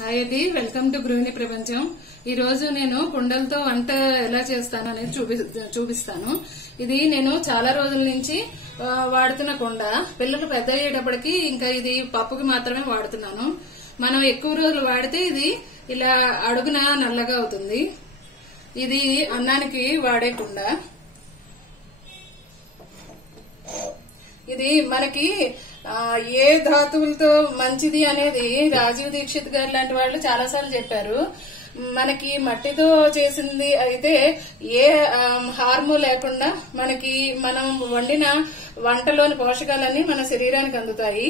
Hi అండి, welcome to గృహిణి ప్రపంచం. ఈ రోజు నేను కుండలతో వంట ఎలా చేస్తాను అనేది చూపిస్తాను. ఇది నేను చాలా రోజుల నుంచి వాడుతున్న కుండ. పిల్లలు పెద్ద అయ్యేటప్పటికి ఇంకా ఇది పప్పుకి మాత్రమే వాడుతున్నాను. మనం ఎక్కువ రోజులు వాడితే ఇది ఇలా అడుగున నల్లగా అవుతుంది. ఇది అన్నానికి వాడే కుండ. ఇది మనకి ఏ ధాతువులతో మంచిది అనేది రాజీవ్ దీక్షిత్ గారు లాంటి వాళ్ళు చాలాసార్లు చెప్పారు. మనకి మట్టితో చేసింది అయితే ఏ హార్ము లేకుండా మనకి మనం వండిన వంటలోని పోషకాలన్నీ మన శరీరానికి అందుతాయి.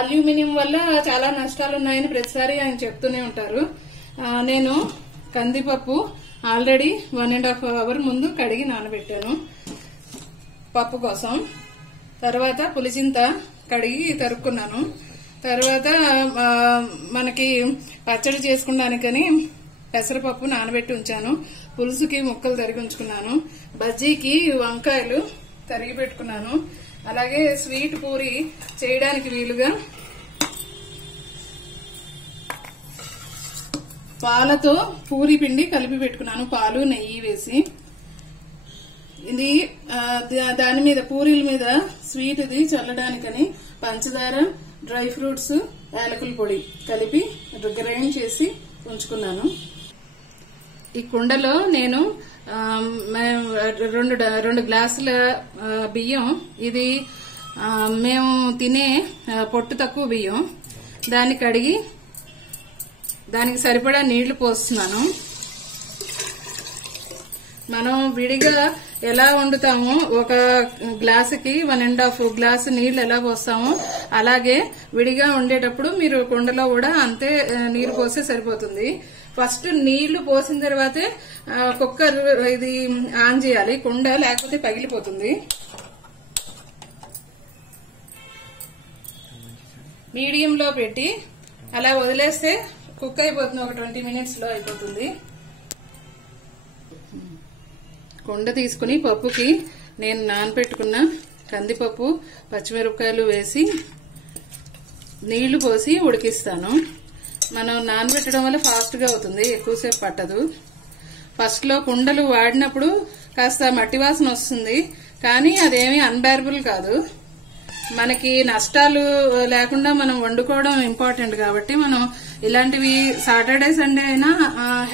అల్యూమినియం వల్ల చాలా నష్టాలు ఉన్నాయని ప్రతిసారి ఆయన చెప్తూనే ఉంటారు. నేను కందిపప్పు ఆల్రెడీ 1.5 అవర్ ముందు కడిగి నానబెట్టాను పప్పు కోసం. తర్వాత పులిచింత కడిగి తరుక్కున్నాను. తర్వాత మనకి పచ్చడి చేసుకున్నానికని పెసరపప్పు నానబెట్టి ఉంచాను. పులుసుకి ముక్కలు తరిగి ఉంచుకున్నాను. బజ్జీకి వంకాయలు తరిగి పెట్టుకున్నాను. అలాగే స్వీట్ పూరి చేయడానికి వీలుగా పాలతో పూరి పిండి కలిపి పెట్టుకున్నాను, పాలు నెయ్యి వేసి. ఇది దాని మీద పూరీల మీద స్వీట్ ఇది చల్లడానికని పంచదార, డ్రై ఫ్రూట్స్, యాలకుల పొడి కలిపి గ్రైండ్ చేసి ఉంచుకున్నాను. ఈ కుండలో నేను 2 గ్లాసుల బియ్యం, ఇది మేము తినే పొట్టు తక్కువ బియ్యం, దాన్ని కడిగి దానికి సరిపడా నీళ్లు పోస్తున్నాను. మనం విడిగా ఎలా వండుతామో ఒక గ్లాసుకి 1.5 గ్లాసు నీళ్లు ఎలా పోస్తామో అలాగే విడిగా వండేటప్పుడు మీరు కుండలో కూడా అంతే నీరు పోస్తే సరిపోతుంది. ఫస్ట్ నీళ్లు పోసిన తర్వాతే కుక్కర్ ఇది ఆన్ చేయాలి కుండ, లేకపోతే పగిలిపోతుంది. మీడియంలో పెట్టి అలా వదిలేస్తే కుక్ అయిపోతుంది. ఒక 20 మినిట్స్ లో అయిపోతుంది. కుండ తీసుకుని పప్పుకి నేను నానబెట్టుకున్న కందిపప్పు, పచ్చిమిరపకాయలు వేసి నీళ్లు పోసి ఉడికిస్తాను. మనం నానబెట్టడం వల్ల ఫాస్ట్ గా అవుతుంది, ఎక్కువసేపు పట్టదు. ఫస్ట్ లో కుండలు వాడినప్పుడు కాస్త మట్టి వాసన వస్తుంది, కానీ అదేమీ అన్బేరబుల్ కాదు. మనకి నష్టాలు లేకుండా మనం వండుకోవడం ఇంపార్టెంట్ కాబట్టి మనం ఇలాంటివి సాటర్డే సండే అయినా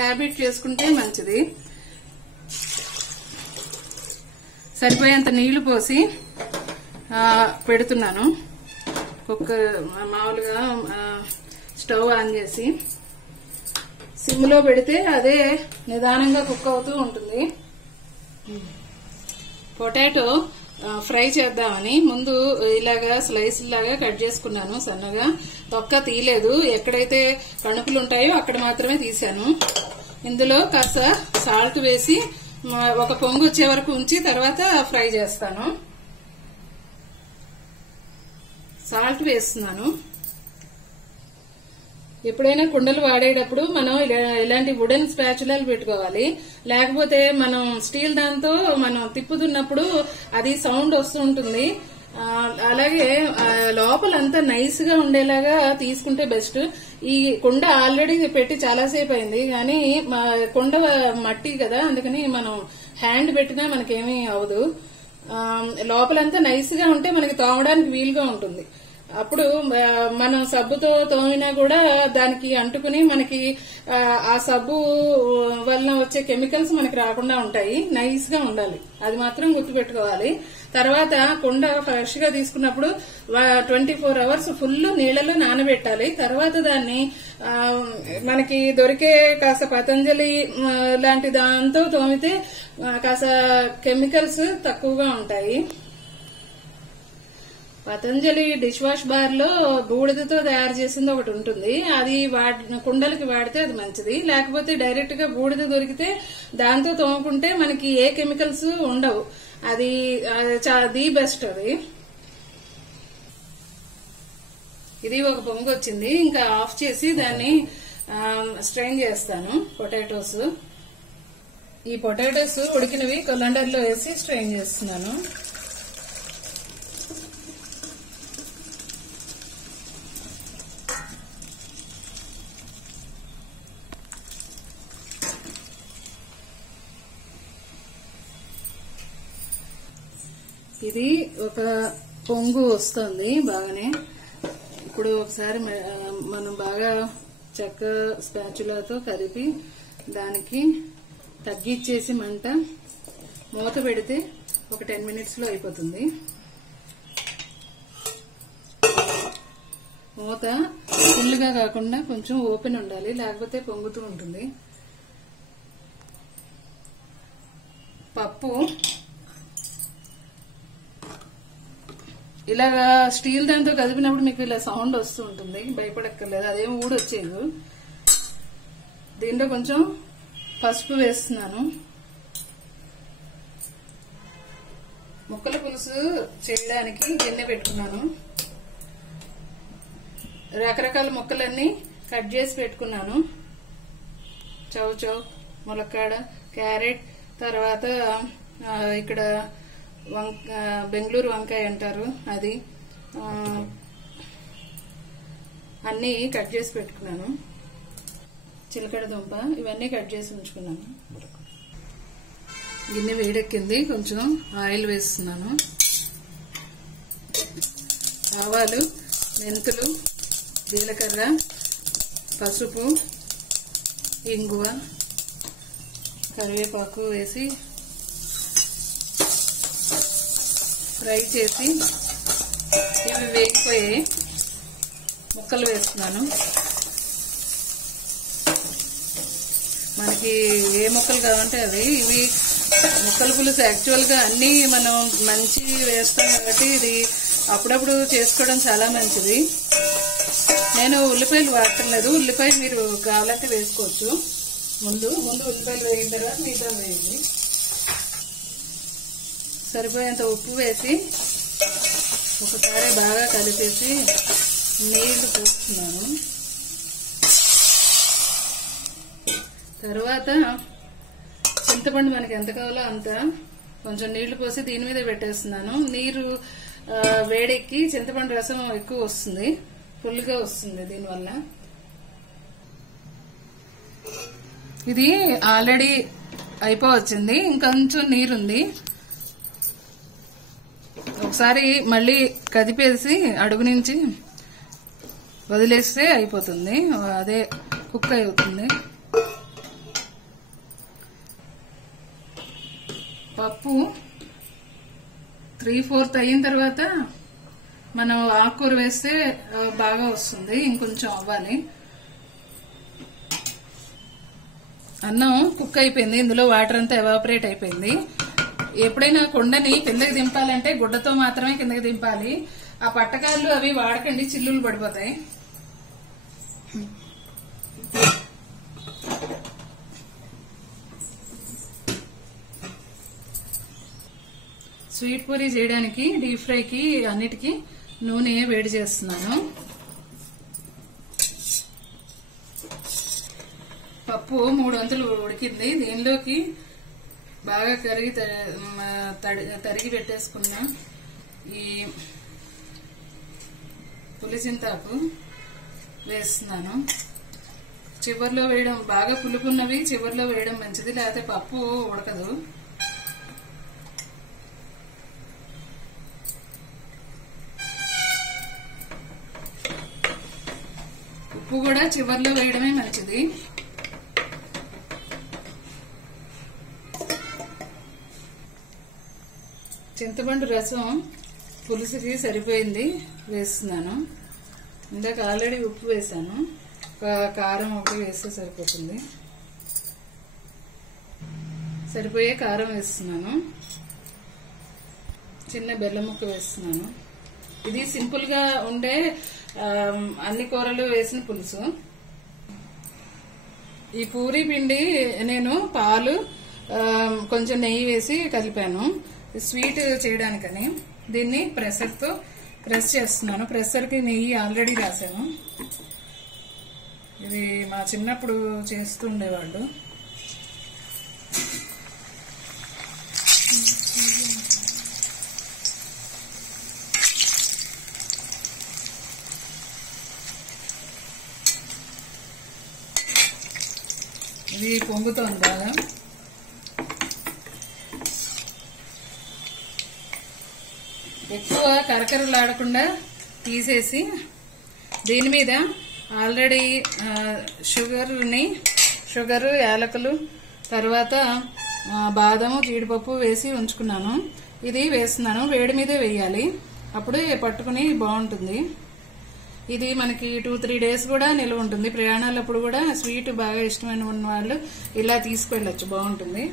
హ్యాబిట్ చేసుకుంటే మంచిది. సరిపోయేంత నీళ్లు పోసి పెడుతున్నాను. కుక్కర్ మామూలుగా స్టవ్ ఆన్ చేసి సిమ్ లో పెడితే అదే నిదానంగా కుక్ అవుతూ ఉంటుంది. పొటాటో ఫ్రై చేద్దామని ముందు ఇలాగా స్లైస్ లాగా కట్ చేసుకున్నాను సన్నగా. తొక్క తీయలేదు, ఎక్కడైతే కణుపులు ఉంటాయో అక్కడ మాత్రమే తీశాను. ఇందులో కాస్త సాల్ట్ వేసి ఒక పొంగు వచ్చే వరకు ఉంచి తర్వాత ఫ్రై చేస్తాను. సాల్ట్ వేస్తున్నాను. ఎప్పుడైనా కుండలు వాడేటప్పుడు మనం ఇలాంటి వుడెన్ స్పాచులాలు పెట్టుకోవాలి. లేకపోతే మనం స్టీల్ దాంతో మనం తిప్పుతున్నప్పుడు అది సౌండ్ వస్తూ ఉంటుంది. అలాగే లోపలంతా నైస్ గా ఉండేలాగా తీసుకుంటే బెస్ట్. ఈ కుండ ఆల్రెడీ పెట్టి చాలాసేపు అయింది, కానీ కుండ మట్టి కదా, అందుకని మనం హ్యాండ్ పెట్టినా మనకేమీ అవదు. లోపలంతా నైస్ గా ఉంటే మనకి తోమడానికి వీలుగా ఉంటుంది. అప్పుడు మనం సబ్బుతో తోమినా కూడా దానికి అంటుకుని మనకి ఆ సబ్బు వల్ల వచ్చే కెమికల్స్ మనకి రాకుండా ఉంటాయి. నైస్ గా ఉండాలి, అది మాత్రం గుర్తుపెట్టుకోవాలి. తర్వాత కుండ ఫ్రెష్ గా తీసుకున్నప్పుడు 24 అవర్స్ ఫుల్ నీళ్లలో నానబెట్టాలి. తర్వాత దాన్ని మనకి దొరికే కాస్త పతంజలి లాంటి దాంతో తోమితే కాస్త కెమికల్స్ తక్కువగా ఉంటాయి. పతంజలి డిష్ వాష్ బార్ లో బూడిదతో తయారు చేసింది ఒకటి ఉంటుంది, అది కుండలకి వాడితే అది మంచిది. లేకపోతే డైరెక్ట్ గా బూడిద దొరికితే దాంతో తోముకుంటే మనకి ఏ కెమికల్స్ ఉండవు. అది ది బెస్ట్. అది ఇది ఒక పొంగు వచ్చింది, ఇంకా ఆఫ్ చేసి దాన్ని స్ట్రెయిన్ చేస్తాను. పొటాటోస్, ఈ పొటాటోస్ ఉడికినవి కొలండర్ లో వేసి స్ట్రెయిన్ చేస్తున్నాను. ఇది ఒక పొంగు వస్తుంది బాగానే. ఇప్పుడు ఒకసారి మనం బాగా చెక్క స్పాచులాతో కలిపి దానికి తగ్గిచ్చేసి మంట మూత పెడితే ఒక 10 minutes లో అయిపోతుంది. మూత ఫుల్గా కాకుండా కొంచెం ఓపెన్ ఉండాలి, లేకపోతే పొంగుతూ ఉంటుంది. పప్పు ఇలాగా స్టీల్ దాంతో కదిపినప్పుడు మీకు ఇలా సౌండ్ వస్తూ ఉంటుంది, భయపడక్కర్లేదు, అదేం ఊడొచ్చేది. దీంట్లో కొంచెం పసుపు వేస్తున్నాను. ముక్కల పులుసు చేయడానికి గిన్నె పెట్టుకున్నాను. రకరకాల ముక్కలన్నీ కట్ చేసి పెట్టుకున్నాను. చౌచౌ, ములక్కాడ, క్యారెట్, తర్వాత ఇక్కడ బెంగళూరు వంకాయ అంటారు అది, అన్నీ కట్ చేసి పెట్టుకున్నాను. చిలకడ దుంప ఇవన్నీ కట్ చేసి ఉంచుకున్నాను. గిన్నె వేడెక్కింది, కొంచెం ఆయిల్ వేస్తున్నాను. ఆవాలు, మెంతులు, జీలకర్ర, పసుపు, ఇంగువ, కరివేపాకు వేసి ఫ్రై చేసి ఇవి వేగిపోయి ముక్కలు వేస్తున్నాను. మనకి ఏ ముక్కలు కావాలంటే అవి. ఇవి ముక్కల పులుసు యాక్చువల్ గా అన్ని మనం మంచి వేస్తాం కాబట్టి ఇది అప్పుడప్పుడు చేసుకోవడం చాలా మంచిది. నేను ఉల్లిపాయలు వాడటం లేదు, ఉల్లిపాయలు మీరు కావాలంటే వేసుకోవచ్చు. ముందు ఉల్లిపాయలు వేగిన తర్వాత మిగతా వేయండి. సరిపోయేంత ఉప్పు వేసి ఒకసారి బాగా కలిపేసి నీళ్లు పోస్తున్నాను. తర్వాత చింతపండు మనకి ఎంత కావాలో అంత కొంచెం నీళ్లు పోసి దీని మీద పెట్టేస్తున్నాను. నీరు వేడెక్కి చింతపండు రసం ఎక్కువ వస్తుంది, ఫుల్గా వస్తుంది దీనివల్ల. ఇది ఆల్రెడీ అయిపోవచ్చింది, ఇంకొంచెం నీరుంది. ఒకసారి మళ్ళీ కదిపేసి అడుగు నుంచి వదిలేస్తే అయిపోతుంది, అదే కుక్ అవుతుంది. పప్పు 3/4 అయిన తర్వాత మనం ఆకుకూర వేస్తే బాగా వస్తుంది, ఇంకొంచెం అవ్వాలి. అన్నం కుక్ అయిపోయింది, ఇందులో వాటర్ అంతా ఎవాపరేట్ అయిపోయింది. ఎప్పుడైనా కొండని కిందకి దింపాలంటే గుడ్డతో మాత్రమే కిందకి దింపాలి. ఆ పట్టకాళ్ళు అవి వాడకండి, చిల్లులు పడిపోతాయి. స్వీట్ పూరీ చేయడానికి డీప్ ఫ్రైకి అన్నిటికీ నూనె వేడి చేస్తున్నాను. పప్పు 3 వంతులు ఉడికింది. దీనిలోకి బాగా తరిగి పెట్టేసుకున్న ఈ పులిసింతాకు వేస్తున్నాను. చివర్లో వేయడం, బాగా పులుపున్నవి చివర్లో వేయడం మంచిది, లేకపోతే పప్పు ఉడకదు. ఉప్పు కూడా చివర్లో వేయడమే మంచిది. చింతపండు రసం పులుసుకి సరిపోయింది వేస్తున్నాను. ఇందాక ఆల్రెడీ ఉప్పు వేసాను, కారం ఒకటి వేస్తే సరిపోతుంది. సరిపోయే కారం వేస్తున్నాను. చిన్న బెల్లం ముక్క వేస్తున్నాను. ఇది సింపుల్ గా ఉండే అన్ని కూరలు వేసిన పులుసు. ఈ పూరీ పిండి నేను పాలు కొంచెం నెయ్యి వేసి కలిపాను స్వీట్ చేయడానికని. దీన్ని ప్రెషర్ తో ప్రెస్ చేస్తున్నాను. ప్రెషర్ కి నెయ్యి ఆల్రెడీ రాశాను. ఇది మా చిన్నప్పుడు చేస్తూ ఉండేవాళ్ళు. ఇది పొంగుతోంది బాగా. ఎక్కువ కరకరలాడకుండా తీసేసి దీని మీద ఆల్రెడీ షుగరు, యాలకులు, తర్వాత బాదము, జీడిపప్పు వేసి ఉంచుకున్నాను. ఇది వేస్తున్నాను. వేడి మీదే వేయాలి, అప్పుడే పట్టుకుని బాగుంటుంది. ఇది మనకి 2-3 డేస్ కూడా నిల్వ ఉంటుంది. ప్రయాణాలప్పుడు కూడా స్వీట్ బాగా ఇష్టమైన ఉన్న వాళ్ళు ఇలా తీసుకెళ్ళచ్చు, బాగుంటుంది.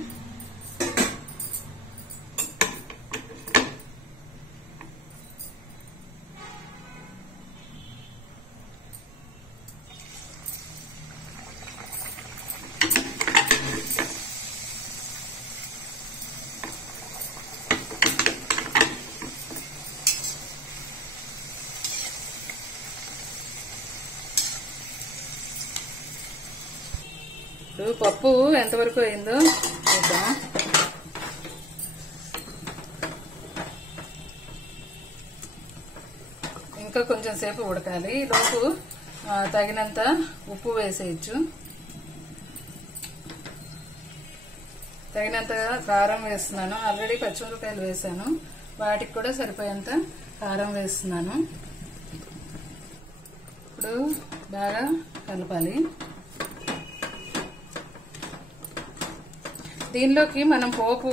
పప్పు ఎంతవరకు అయిందో చూద్దాం. ఇంకా కొంచెం సేపు ఉడకాలి. లోపు తగినంత ఉప్పు వేసేయచ్చు, తగినంత కారం వేస్తున్నాను. ఆల్రెడీ పచ్చిమిరపకాయలు వేసాను, వాటికి కూడా సరిపోయేంత కారం వేస్తున్నాను. ఇప్పుడు బాగా కలపాలి. దీనిలోకి మనం పోపు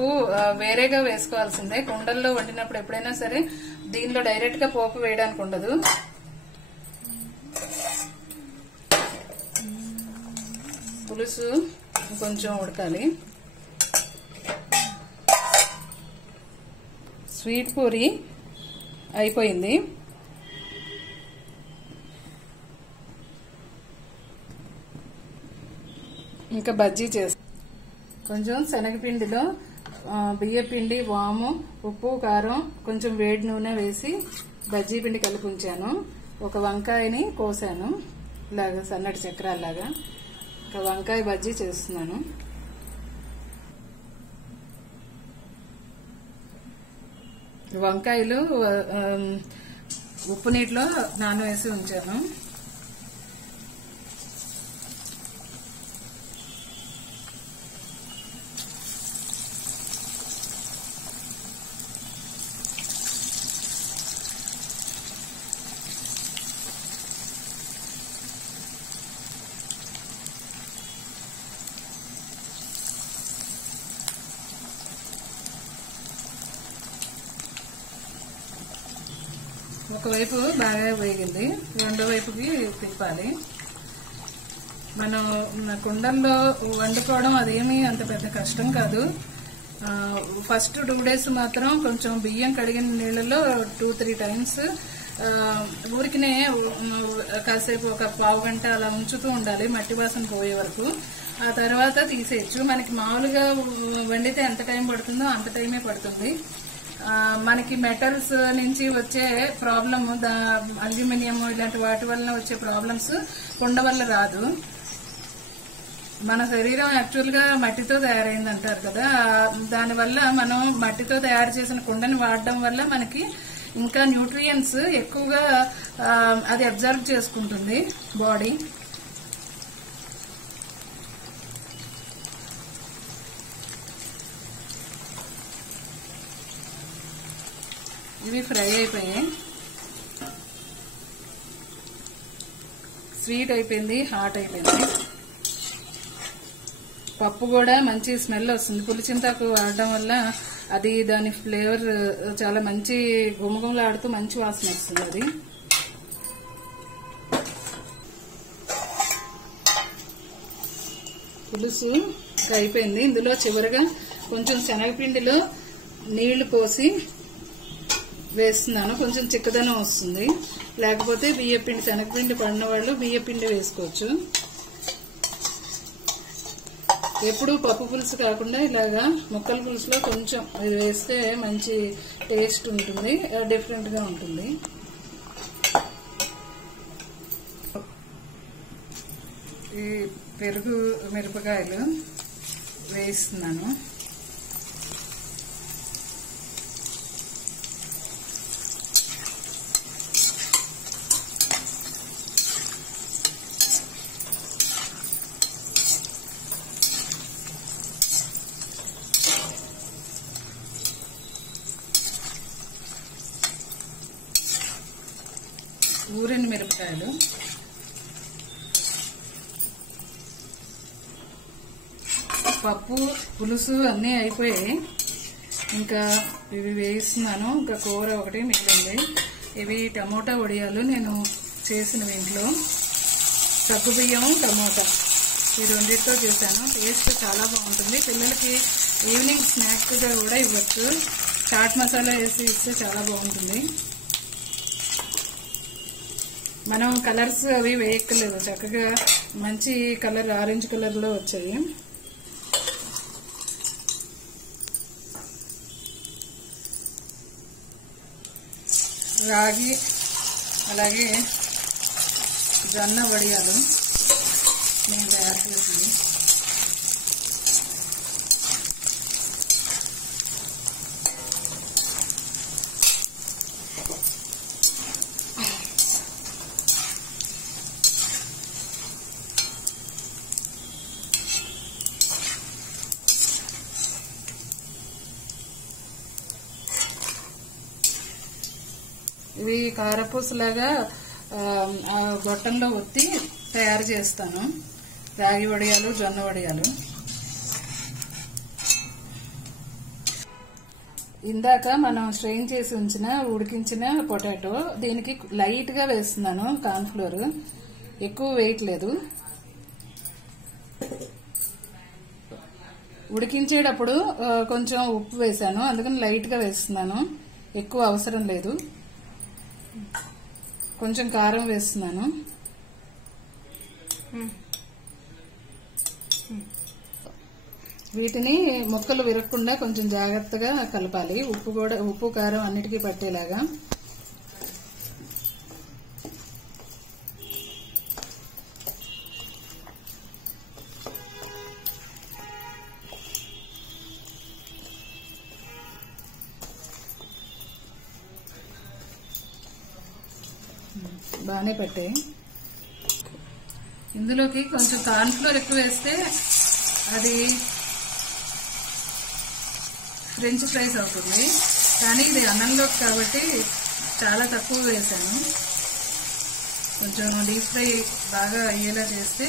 వేరేగా వేసుకోవాల్సిందే. కుండల్లో వండినప్పుడు ఎప్పుడైనా సరే దీనిలో డైరెక్ట్ గా పోపు వేయడానికి ఉండదు. పులుసు కొంచెం ఉడకాలి. స్వీట్ పూరి అయిపోయింది. ఇంకా బజ్జీ చేస్తాం. కొంచెం శనగపిండిలో బియ్యపిండి, వాము, ఉప్పు, కారం, కొంచెం వేడి నూనె వేసి బజ్జీ పిండి కలిపి ఉంచాను. ఒక వంకాయని కోసాను ఇలాగా సన్నటి చక్రాల్లాగా. ఒక వంకాయ బజ్జీ చేస్తున్నాను. వంకాయలు ఉప్పు నీటిలో నానవేసి ఉంచాను. ఒకవైపు బాగా వేగింది, రెండో వైపుకి తిప్పాలి. మనం కుండల్లో వండుకోవడం అదేమీ అంత పెద్ద కష్టం కాదు. ఫస్ట్ 2 days మాత్రం కొంచెం బియ్యం కడిగిన నీళ్ళలో 2-3 times ఊరికినే కాసేపు ఒక పావు గంట అలా ఉంచుతూ ఉండాలి, మట్టి వాసన పోయే వరకు. ఆ తర్వాత తీసేయచ్చు. మనకి మామూలుగా వండితే ఎంత టైం పడుతుందో అంత టైమే పడుతుంది. మనకి మెటల్స్ నుంచి వచ్చే ప్రాబ్లమ్, అల్యూమినియం ఇలాంటి వాటి వల్ల వచ్చే ప్రాబ్లమ్స్ కుండ వల్ల రాదు. మన శరీరం యాక్చువల్ గా మట్టితో తయారైంది అంటారు కదా, దానివల్ల మనం మట్టితో తయారు చేసిన కుండని వాడడం వల్ల మనకి ఇంకా న్యూట్రియన్స్ ఎక్కువగా అది అబ్జర్వ్ చేసుకుంటుంది బాడీ. ఇవి ఫ్రై అయిపోయాయి. స్వీట్ అయిపోయింది, హాట్ అయిపోయింది. పప్పు కూడా మంచి స్మెల్ వస్తుంది. పులిచింతాకు వాడడం వల్ల అది దాని ఫ్లేవర్ చాలా మంచి గుమగుమలాడుతూ మంచి వాసన వస్తుంది. అది పులుసు అయిపోయింది. ఇందులో చివరిగా కొంచెం శనగపిండిలో నీళ్లు పోసి వేస్తున్నాను. కొంచెం చిక్కదనం వస్తుంది. లేకపోతే బియ్యపిండి, శనగపిండి పడిన వాళ్ళు బియ్యపిండి వేసుకోవచ్చు. ఎప్పుడు పప్పు పులుసు కాకుండా ఇలాగా ముక్కల పులుసులో కొంచెం ఇది వేస్తే మంచి టేస్ట్ ఉంటుంది, డిఫరెంట్ గా ఉంటుంది. ఈ పెరుగు మిరపకాయలు వేస్తున్నాను. మిరపకాయలు, పప్పు పులుసు అన్నీ అయిపోయాయి. ఇంకా ఇవి వేస్తున్నాను. ఇంకా కూర ఒకటి మిగిలింది. ఇవి టమోటా వడియాలు నేను చేసినవి ఇంట్లో. సగ్గుబియ్యం టమోటా ఈ రెండింటితో చేశాను. టేస్ట్ చాలా బాగుంటుంది. పిల్లలకి ఈవినింగ్ స్నాక్స్గా కూడా ఇవ్వచ్చు. చాట్ మసాలా వేసి ఇస్తే చాలా బాగుంటుంది. మనం కలర్స్ అవి వేయక్కర్లేదు, చక్కగా మంచి కలర్ ఆరెంజ్ కలర్లో వచ్చాయి. రాగి అలాగే జొన్న వడియాలు నేను తయారు చేసింది. ఇది కారపూసలాగా గొట్టంలో ఒత్తి తయారు చేస్తాను. రాగి వడియాలు, జొన్న వడియాలు. ఇందాక మనం స్ట్రెయిన్ చేసి ఉంచిన ఉడికించిన పొటాటో దీనికి లైట్ గా వేస్తున్నాను. కార్న్ఫ్లోర్ ఎక్కువ వేయట్లేదు. ఉడికించేటప్పుడు కొంచెం ఉప్పు వేసాను, అందుకని లైట్ గా వేస్తున్నాను. ఎక్కువ అవసరం లేదు. కొంచెం కారం వేస్తున్నాను. వీటిని ముక్కలు విరగకుండా కొంచెం జాగ్రత్తగా కలపాలి. ఉప్పు కారం అన్నిటికీ పట్టేలాగా. బాగానే పట్టాయి. ఇందులోకి కొంచెం కార్న్ఫ్లోర్ ఎక్కువ వేస్తే అది ఫ్రెంచ్ ఫ్రైస్ అవుతుంది. కానీ ఇది అన్నంలోకి కాబట్టి చాలా తక్కువ వేసాను. కొంచెం డీప్ ఫ్రై బాగా అయ్యేలా చేస్తే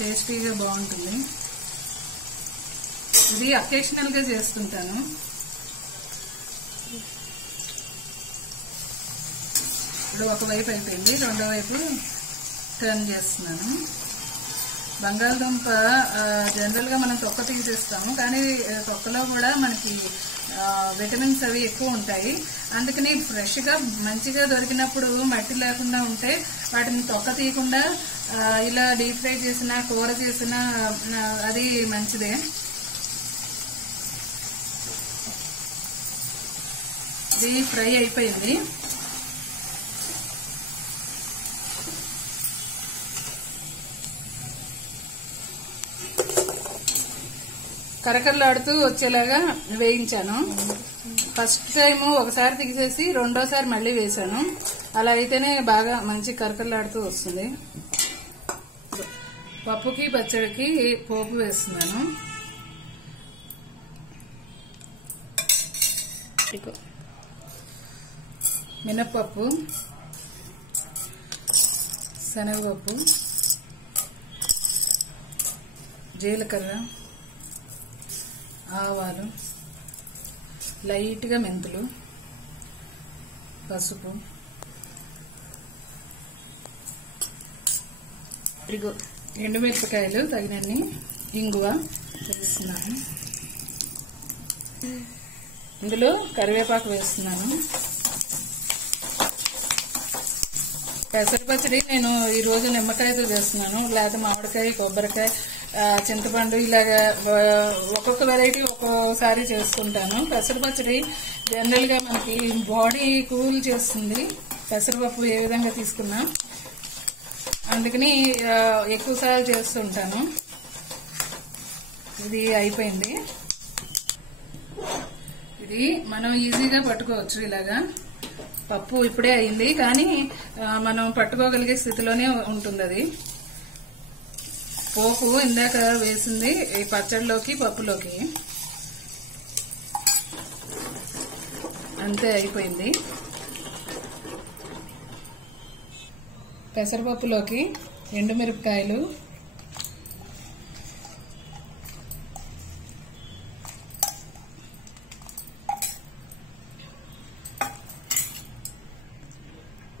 టేస్టీగా బాగుంటుంది. ఇది అకేషనల్ గా చేస్తుంటాను. ఇప్పుడు ఒకవైపు అయిపోయింది, రెండో వైపు టర్న్ చేస్తున్నాను. బంగాళదుంప జనరల్ గా మనం తొక్క తీసేస్తాము, కానీ తొక్కలో కూడా మనకి విటమిన్స్ అవి ఎక్కువ ఉంటాయి. అందుకని ఫ్రెష్ గా మంచిగా దొరికినప్పుడు మట్టి లేకుండా ఉంటే వాటిని తొక్క తీయకుండా ఇలా డీప్ ఫ్రై చేసినా కూర చేసినా అది మంచిదే. ఇది ఫ్రై అయిపోయింది. కరకరలాడుతూ వచ్చేలాగా వేయించాను. ఫస్ట్ టైం ఒకసారి తీసేసి రెండోసారి మళ్ళీ వేసాను. అలా అయితేనే బాగా మంచి కరకరలాడుతూ వస్తుంది. పప్పుకి పచ్చడికి పోపు వేస్తున్నాను. మినప్పప్పు, శనగపప్పు, జీలకర్ర, ఆవాలు, లైట్గా మెంతులు, పసుపు, ఎండుమిరపకాయలు తగినన్ని, ఇంగువ వేస్తున్నాను. ఇందులో కరివేపాకు వేస్తున్నాను. పెసర పచ్చడి నేను ఈరోజు నిమ్మకాయతో చేస్తున్నాను, లేకపోతే మామిడికాయ, కొబ్బరికాయ, చింతపండు ఇలాగా ఒక్కొక్క వెరైటీ ఒక్కోసారి చేసుకుంటాను. పెసర పచ్చడి జనరల్ గా మనకి బాడీ కూల్ చేస్తుంది, పెసరపప్పు ఏ విధంగా తీసుకున్నా. అందుకని ఎక్కువసార్లు చేస్తుంటాను. ఇది అయిపోయింది. ఇది మనం ఈజీగా పట్టుకోవచ్చు. ఇలాగా పప్పు ఇప్పుడే అయింది, కానీ మనం పట్టుకోగలిగే స్థితిలోనే ఉంటుంది. అది పోపు ఇందాక వేసింది ఈ పచ్చడిలోకి, పప్పులోకి. అంతే, అయిపోయింది. పెసరపప్పులోకి ఎండుమిరపకాయలు,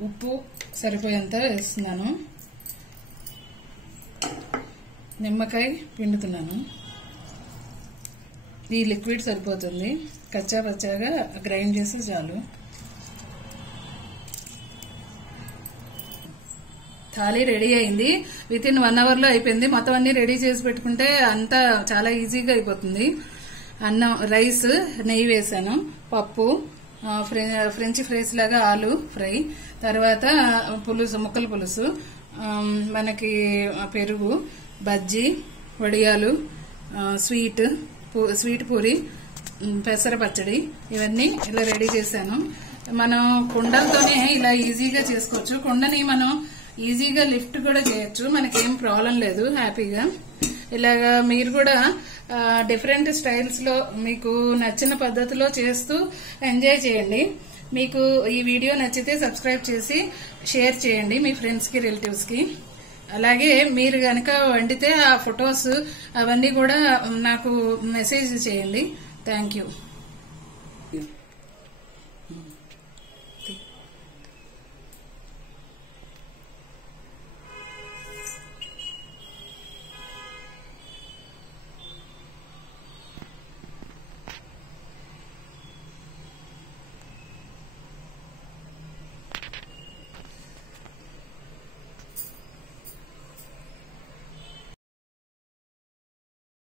ఉప్పు సరిపోయేంత వేస్తున్నాను, నిమ్మకాయ పిండుతున్నాను. ఈ లిక్విడ్ సరిపోతుంది, కచ్చా పచ్చాగా గ్రైండ్ చేస్తే చాలు. థాలీ రెడీ అయింది. విత్ ఇన్ 1 hour లో అయిపోయింది. మొత్తం అన్ని రెడీ చేసి పెట్టుకుంటే అంతా చాలా ఈజీగా అయిపోతుంది. అన్నం, రైస్, నెయ్యి వేసాను, పప్పు, ఫ్రెంచ్ ఫ్రైస్ లాగా ఆలు ఫ్రై, తర్వాత పులుసు, ముక్కల పులుసు, మనకి పెరుగు, బజ్జీ, వడియాలు, స్వీట్ పూరి, పెసర పచ్చడి, ఇవన్నీ ఇలా రెడీ చేశాను. మనం కుండలతోనే ఇలా ఈజీగా చేసుకోవచ్చు. కుండని మనం ఈజీగా లిఫ్ట్ కూడా చేయొచ్చు, మనకేం ప్రాబ్లం లేదు. హ్యాపీగా ఇలాగా మీరు కూడా డిఫరెంట్ స్టైల్స్ లో మీకు నచ్చిన పద్ధతిలో చేస్తూ ఎంజాయ్ చేయండి. మీకు ఈ వీడియో నచ్చితే సబ్స్క్రైబ్ చేసి షేర్ చేయండి మీ ఫ్రెండ్స్ కి, రిలేటివ్స్ కి. అలాగే మీరు గనక వండితే ఆ ఫొటోస్ అవన్నీ కూడా నాకు మెసేజ్ చేయండి. Thank you.